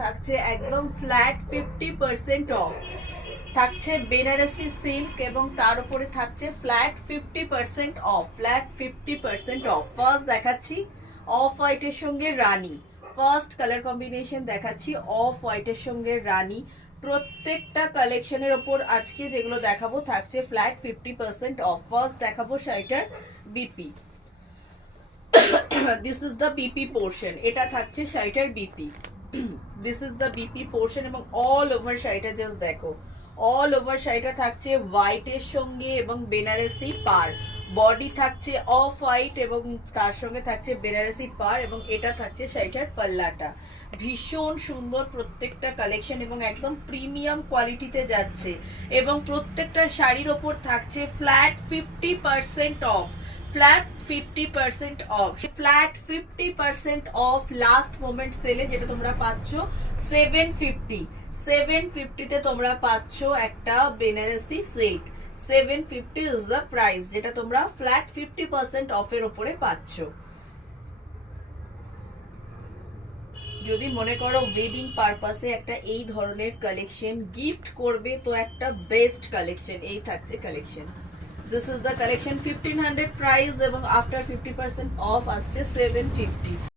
থাকছে একদম flat 50% of, থাকছে বেনারসি সিল্ক এবং তার উপরে থাকছে flat 50% of, flat 50% of. First দেখাচ্ছি অফ হোয়াইটের সঙ্গে রানী, ফার্স্ট কালার কম্বিনেশন দেখাচ্ছি অফ হোয়াইটের সঙ্গে রানী। প্রত্যেকটা কালেকশনের ওপর আজকে যেগুলো দেখাবো থাকছে ফ্ল্যাট 50% অফ। ফার্স্ট দেখাবো শাড়িটার BP, this is the BP portion, এটা থাকছে শাড়িটার BP, this is the BP portion এবং অল ওভার শাড়িটা জাস্ট দেখো, অল ওভার শাড়িটা থাকছে হোয়াইটের সঙ্গে এবং বেনারসি পার, বডি থাকছে অফ হোয়াইট এবং তার সঙ্গে থাকছে বেনারসি পার এবং এটা থাকছে শাড়িটার পাল্লাটা। ভীষণ সুন্দর প্রত্যেকটা কালেকশন এবং একদম প্রিমিয়াম কোয়ালিটিতে যাচ্ছে এবং প্রত্যেকটা শাড়ির ওপর থাকছে flat 50% of, flat 50% of, flat 50% of last moment সেলে যেটা তোমরা পাচ্ছ 750, 750 তে তোমরা পাচ্ছ একটা Banarasi silk, 750 is the price যেটা তোমরা ফ্ল্যাট 50% অফের উপরে পাচ্ছ। যদি মনে করো ওয়েডিং পারপাসে একটা এই ধরনের কালেকশন গিফট করবে তো একটা বেস্ট কালেকশন এই থাকছে collection. This is the collection 1500 price এবং আফটার 50% অফ আসছে 750।